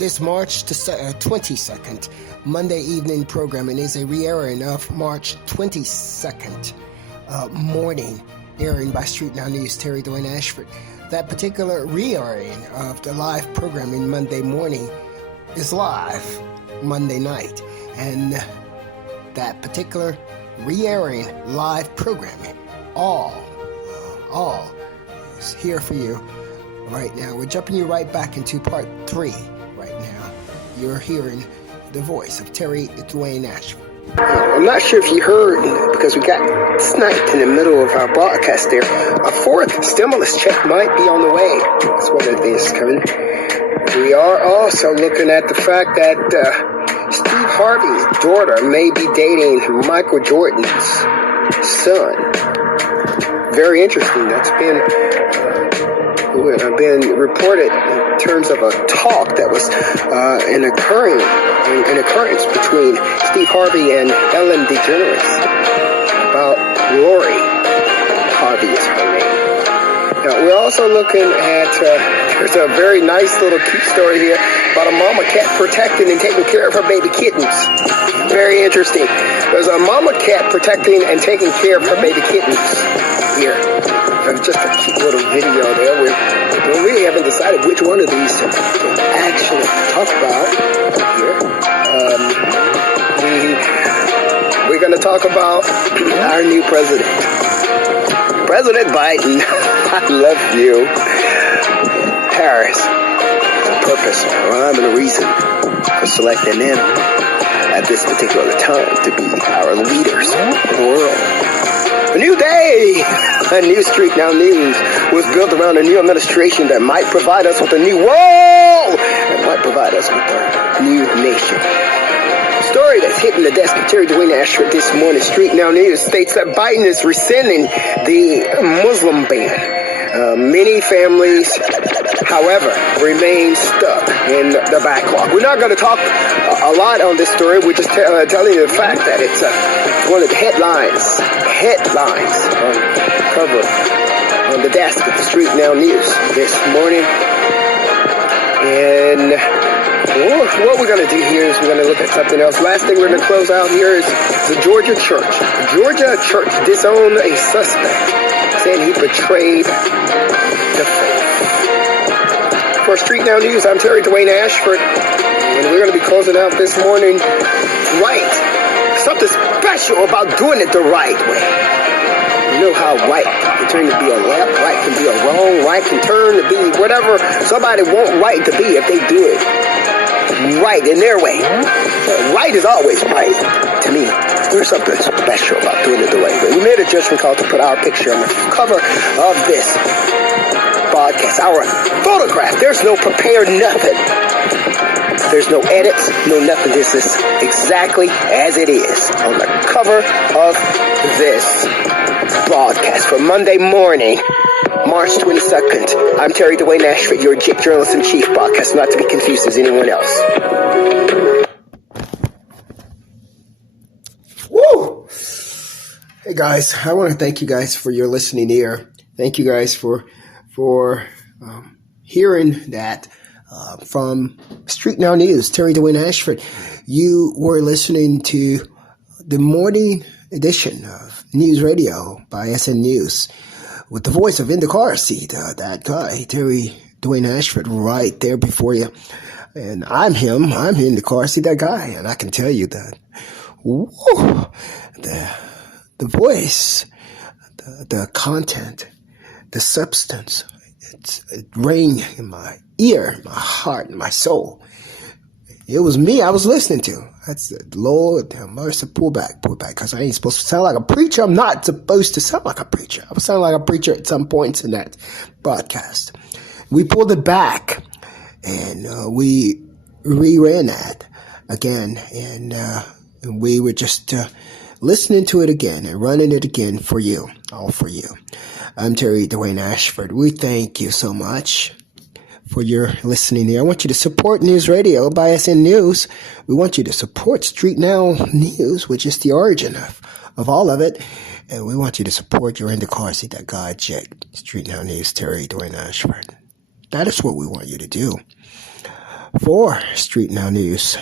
This March 22nd, Monday evening programming is a re-airing of March 22nd morning, airing by Street Now News, Terry Dwayne Ashford. That particular re-airing of the live programming Monday morning is live Monday night, and that particular re-airing live programming, all is here for you right now. We're jumping you right back into part 3 right now. You're hearing the voice of Terry Dwayne Ashford. I'm not sure if you heard, because we got sniped in the middle of our broadcast there. A 4th stimulus check might be on the way. That's one of the things coming. We are also looking at the fact that Steve Harvey's daughter may be dating Michael Jordan's son. Very interesting. That's been reported in terms of a talk that was an occurrence between Steve Harvey and Ellen DeGeneres about Lori Harvey is her name. Now, we're also looking at, there's a very nice little cute story here about a mama cat protecting and taking care of her baby kittens. Very interesting. There's a mama cat protecting and taking care of her baby kittens here. Just a cute little video there. We really haven't decided which one of these to actually talk about here. We're going to talk about our new president. President Biden. I love you. Harris. The purpose, rhyme, and a reason for selecting them at this particular time to be our leaders of the world. A new day! A new Street Now News was built around a new administration that might provide us with a new world, that might provide us with a new nation. The story that's hitting the desk of Terry Dwayne Ashford this morning, Street Now News, states that Biden is rescinding the Muslim ban. Many families, however, remain stuck in the backlog. We're not going to talk a lot on this story. We're just telling you the fact that it's one of the headlines on the cover on the desk of the Street Now News this morning. And what we're going to do here is we're going to look at something else. Last thing we're going to close out here is the Georgia church. The Georgia church disowned a suspect, saying he betrayed the faith. For Street Now News, I'm Terry Dwayne Ashford, and we're going to be closing out this morning right. Something special about doing it the right way. You know how right can turn to be a left, right can be a wrong, right can turn to be whatever somebody wants right to be if they do it right in their way. Right is always right to me. There's something special about doing it the right way. We made a judgment call to put our picture on the cover of this podcast. Our photograph. There's no prepared nothing. There's no edits, no nothing. This is exactly as it is on the cover of this broadcast for Monday morning, March 22nd. I'm Terry Dwayne Ashford, your journalist-in-chief, broadcast not to be confused as anyone else. Woo! Hey guys, I want to thank you guys for your listening ear. Thank you guys for hearing that from Street Now News, Terry Dwayne Ashford. You were listening to the morning edition of NewsRadio by NewsRadio with the voice of Indacarseat, that guy, Terry Dwayne Ashford, right there before you. And I'm him. I'm Indacarseat, that guy. And I can tell you that the voice, the content, the substance, it rang in my ear, my heart, and my soul. It was me I was listening to. That's the Lord have mercy. Pull back, because I ain't supposed to sound like a preacher. I'm not supposed to sound like a preacher. I was sounding like a preacher at some points in that broadcast. We pulled it back, and we reran that again, and we were just listening to it again and running it again for you, all for you. I'm Terry Dwayne Ashford. We thank you so much for your listening here. I want you to support NewsRadio by SNnews. We want you to support Street Now News, which is the origin of all of it. And we want you to support your Indacarseat, that guy, Street Now News, Terry Dwayne Ashford. That is what we want you to do. for Street Now News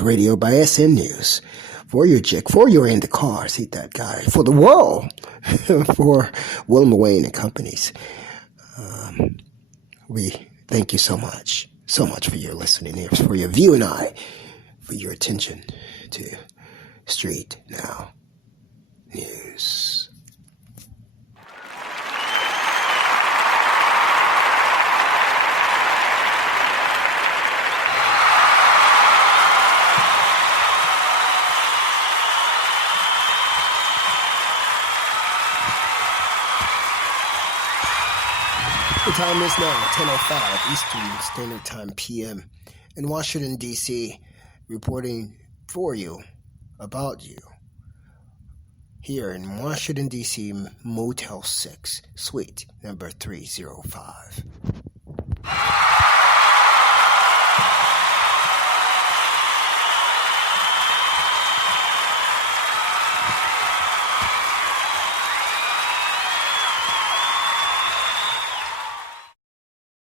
Radio by SN News, for your chick, for your Indacarseat, DatGuY, for the world, for Will Wayne and companies. We thank you so much for your listening ears, for your viewing eye, for your attention to Street Now News. The time is now 10:05 Eastern Standard Time PM in Washington, D.C., reporting for you, about you, here in Washington, D.C., Motel 6, Suite number 305.